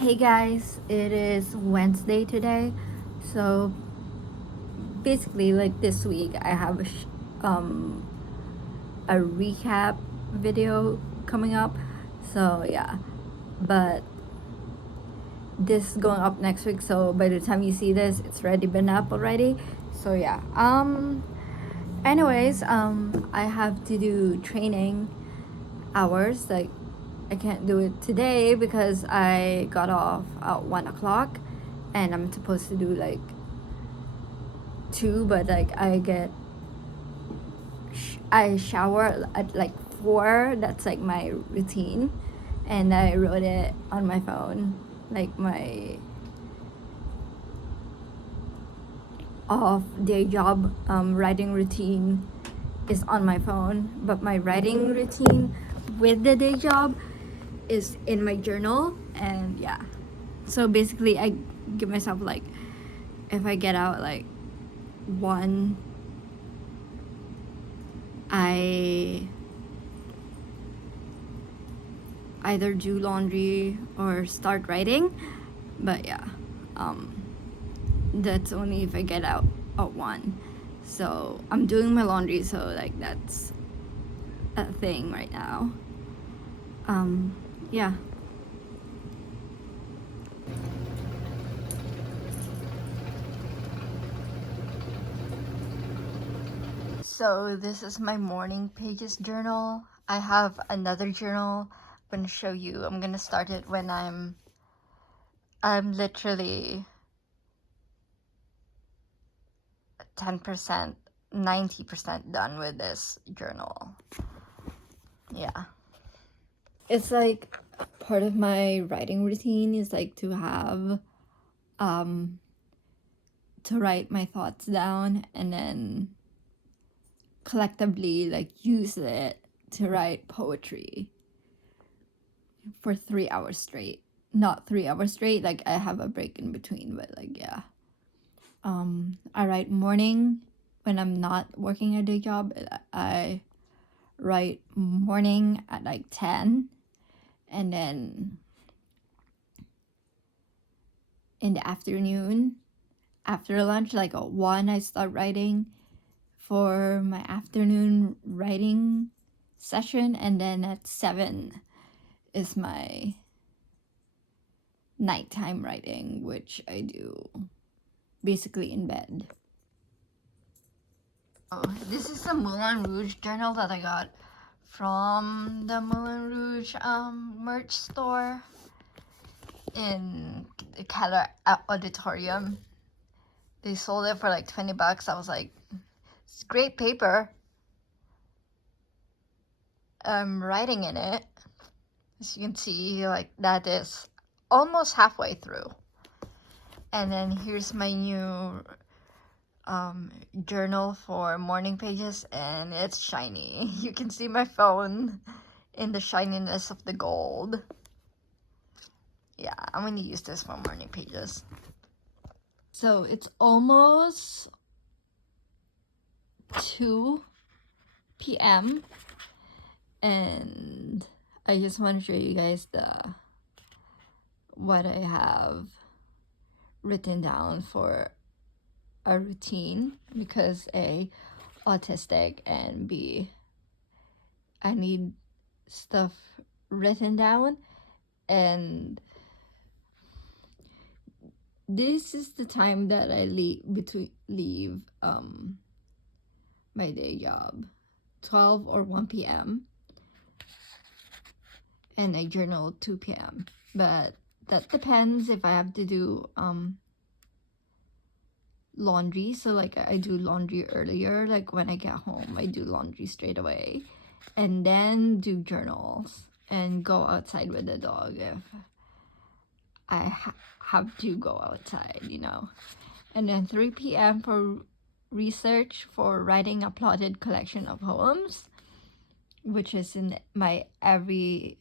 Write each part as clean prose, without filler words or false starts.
Hey guys, it is Wednesday today. So basically, like this week, I have a recap video coming up. So yeah, but this is going up next week. So by the time you see this, it's already been up already. So yeah. Anyways, I have to do training hours. Like I can't do it today because I got off at 1 o'clock, and I'm supposed to do like two, but like I shower at like 4. That's like my routine, and I wrote it on my phone. Like my off day job writing routine is on my phone, but my writing routine with the day job is in my journal. And yeah, so basically I give myself like, if I get out like 1, I either do laundry or start writing. But yeah, um that's only if I get out at 1. So I'm doing my laundry, so like that's a thing right now. Yeah. So this is my morning pages journal. I have another journal I'm gonna show you. I'm gonna start it when I'm literally 10%, 90% done with this journal. Yeah. It's like part of my writing routine is like to have to write my thoughts down and then collectively like use it to write poetry for 3 hours straight. Not 3 hours straight, like I have a break in between, but like yeah. I write morning when I'm not working a day job. I write morning at like 10, and then in the afternoon after lunch, like at 1, I start writing for my afternoon writing session, and then at 7 is my nighttime writing, which I do basically in bed. Oh, this is the Moulin Rouge journal that I got from the Moulin Rouge merch store in the Keller Auditorium. They sold it for like $20. I was like, it's great paper. I'm writing in it. As you can see, like that is almost halfway through. And then here's my new journal for morning pages, and it's shiny. You can see my phone in the shininess of the gold. Yeah, I'm gonna use this for morning pages. So it's almost 2 p.m. and I just want to show you guys what I have written down for a routine, because A, autistic, and B, I need stuff written down. And this is the time that I leave my day job, 12 or 1 p.m. and I journal 2 p.m. But that depends if I have to do laundry. So like I do laundry earlier, like when I get home I do laundry straight away, and then do journals and go outside with the dog if I have to go outside, you know. And then 3 p.m. for research for writing a plotted collection of poems, which is in my every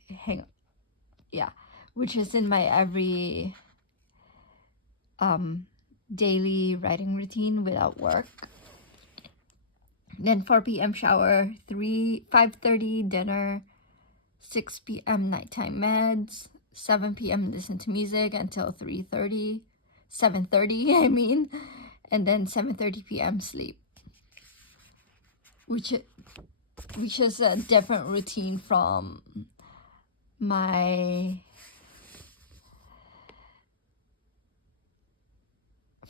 daily writing routine without work. Then 4 p.m. shower, 5:30 dinner, 6 p.m. nighttime meds, 7 p.m. listen to music until 3:30, 7:30 I mean, and then 7:30 p.m. sleep, which is a different routine from my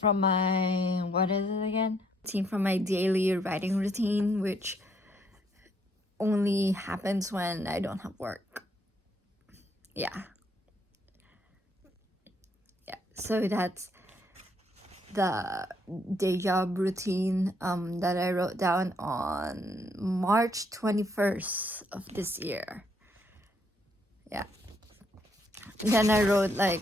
what is it again? From my daily writing routine, which only happens when I don't have work. Yeah. So that's the day job routine that I wrote down on March 21st of this year. Yeah. Then I wrote like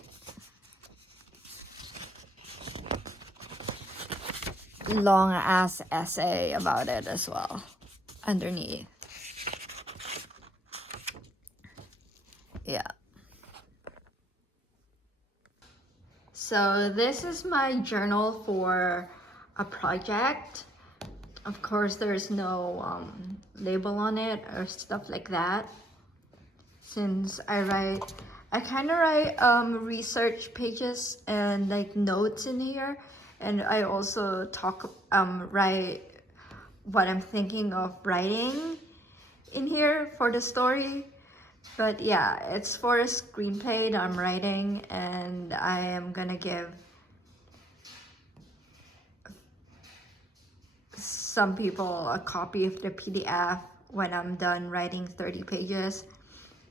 long ass essay about it as well underneath. Yeah. So this is my journal for a project. Of course, there's no label on it or stuff like that. Since I kind of write research pages and like notes in here, and I also write what I'm thinking of writing in here for the story. But yeah, it's for a screenplay that I'm writing, and I am gonna give some people a copy of the PDF when I'm done writing 30 pages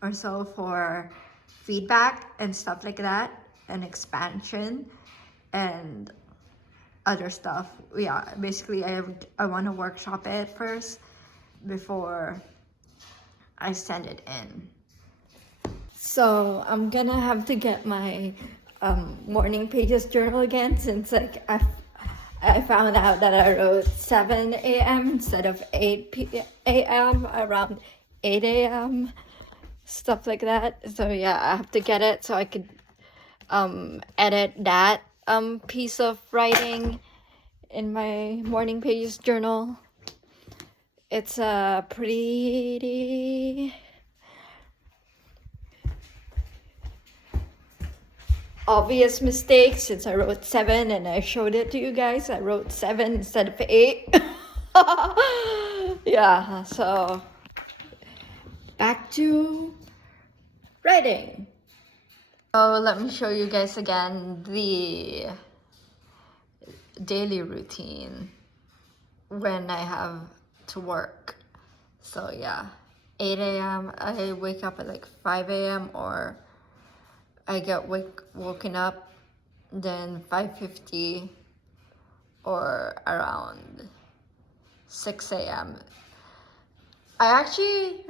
or so for feedback and stuff like that, and expansion and other stuff. Yeah, basically I want to workshop it first before I send it in. So I'm gonna have to get my morning pages journal again, since like I found out that I wrote 7 a.m. instead of 8 a.m. around 8 a.m. stuff like that. So yeah, I have to get it so I could edit that piece of writing in my morning pages journal. It's a pretty obvious mistake, since I wrote 7 and I showed it to you guys. I wrote 7 instead of 8. Yeah, so back to writing. So let me show you guys again the daily routine when I have to work. So yeah, 8 a.m. I wake up at like 5 a.m. or I get woken up, then 5:50 or around 6 a.m. I actually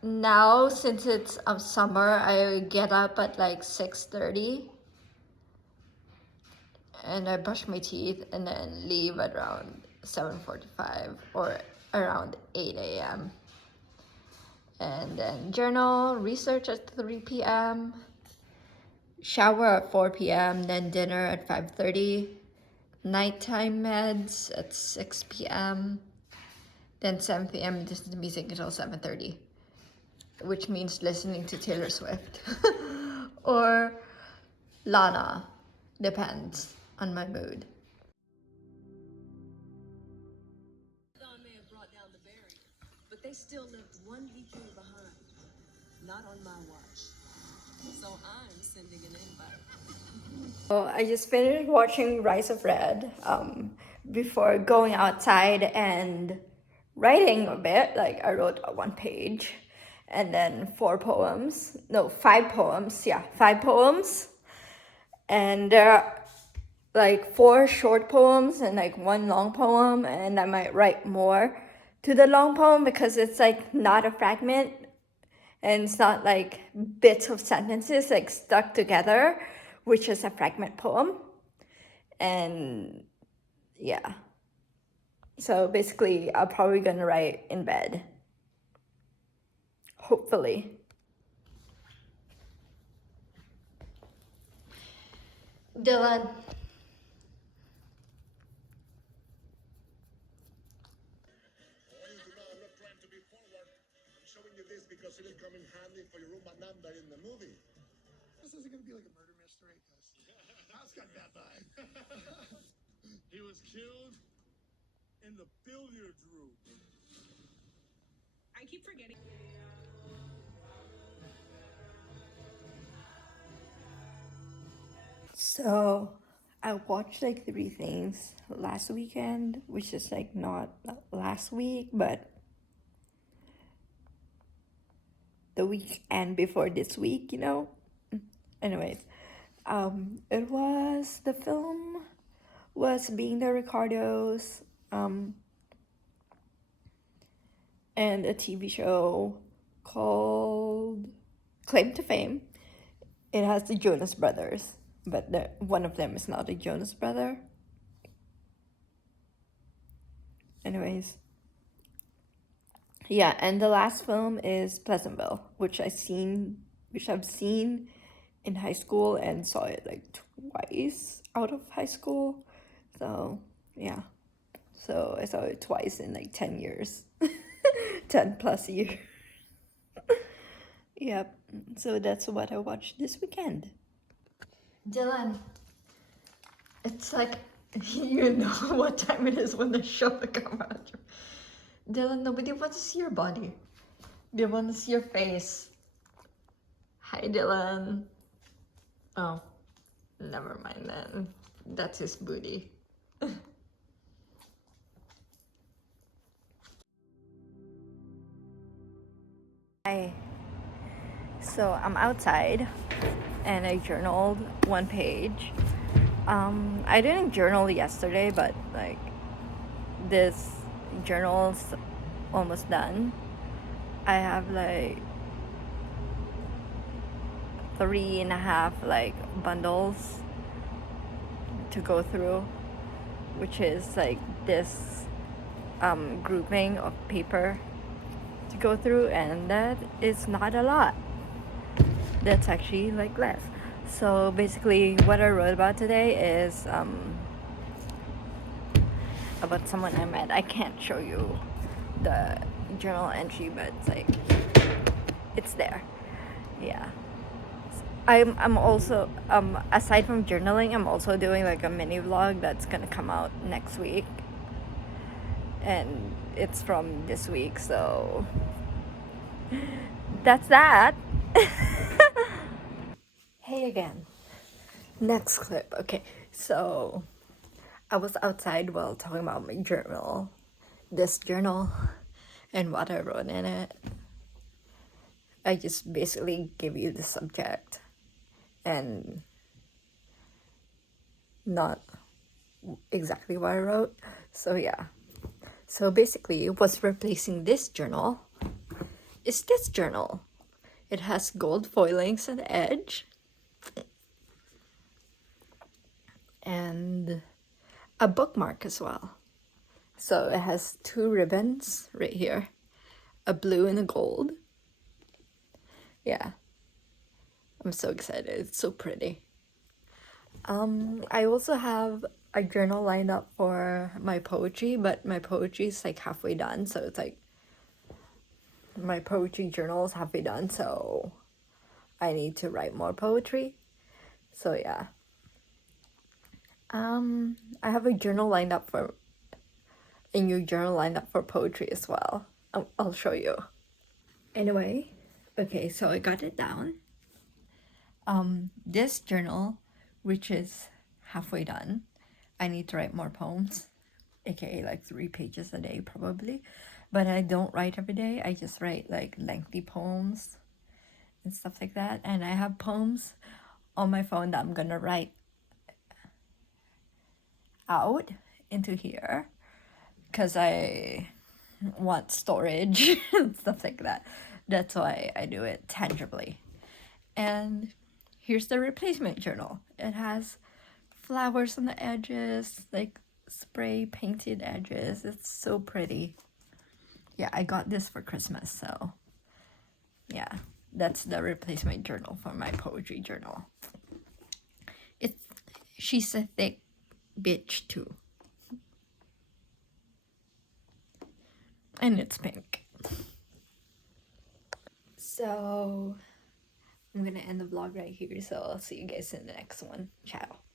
now, since it's summer, I get up at like 6:30 and I brush my teeth and then leave at around 7:45 or around 8 a.m. And then journal, research at 3 p.m., shower at 4 p.m., then dinner at 5:30, nighttime meds at 6 p.m., then 7 p.m. listen to music until 7:30, which means listening to Taylor Swift or Lana, depends on my mood. May have brought down the berry, but they still left one VK behind. Not on my watch. So I'm sending an invite. So I just finished watching Rise of Red before going outside and writing a bit. Like I wrote 1 page and then 5 poems. Yeah, 5 poems. And there are like 4 short poems and like 1 long poem, and I might write more to the long poem because it's like not a fragment and it's not like bits of sentences like stuck together, which is a fragment poem. And yeah, so basically I'm probably gonna write in bed, hopefully. Dylan. Because it'll come in handy for your Uma Nanda in the movie. be like a murder mystery because house got that vibe. He was killed in the billiards room. I keep forgetting. So I watched like 3 things last weekend, which is like not last week, but the weekend before this week, you know? Anyways, it was the film was Being the Ricardos, and a TV show called Claim to Fame. It has the Jonas Brothers, but one of them is not a Jonas brother. Anyways, yeah, and the last film is Pleasantville, which I've seen in high school and saw it like twice out of high school. So yeah, so I saw it twice in like 10 years, 10 plus years. Yep. So that's what I watched this weekend. Dylan, it's like you know what time it is when they show the camera. Dylan, nobody wants to see your body. They want to see your face. Hi, Dylan. Oh, never mind then. That's his booty. Hi. So I'm outside and I journaled 1 page. I didn't journal yesterday, but like this journal's almost done. I have like 3.5 like bundles to go through, which is like this grouping of paper to go through, and that is not a lot. That's actually like less. So basically what I wrote about today is about someone I met. I can't show you the journal entry, but it's like it's there. Yeah. I'm also aside from journaling, I'm also doing like a mini vlog that's gonna come out next week, and it's from this week, so that's that. Hey again. Next clip. Okay, so I was outside while talking about my journal, this journal, and what I wrote in it. I just basically give you the subject and not exactly what I wrote. So yeah. So basically what's replacing this journal is this journal. It has gold foilings on the edge and a bookmark as well. So it has 2 ribbons right here, a blue and a gold. Yeah, I'm so excited. It's so pretty. I also have a journal lined up for my poetry, but my poetry is like halfway done, so it's like my poetry journal is halfway done, so I need to write more poetry. So yeah. I have a journal lined up for a new journal lined up for poetry as well. I'll show you. Anyway, okay, so I got it down. This journal, which is halfway done, I need to write more poems, aka like 3 pages a day probably, but I don't write every day. I just write like lengthy poems and stuff like that, and I have poems on my phone that I'm gonna write out into here because I want storage and stuff like that. That's why I do it tangibly. And here's the replacement journal. It has flowers on the edges, like spray painted edges. It's so pretty. Yeah, I got this for Christmas, so yeah, that's the replacement journal for my poetry journal. She's a thick bitch too. And it's pink. So I'm gonna end the vlog right here, so I'll see you guys in the next one. Ciao.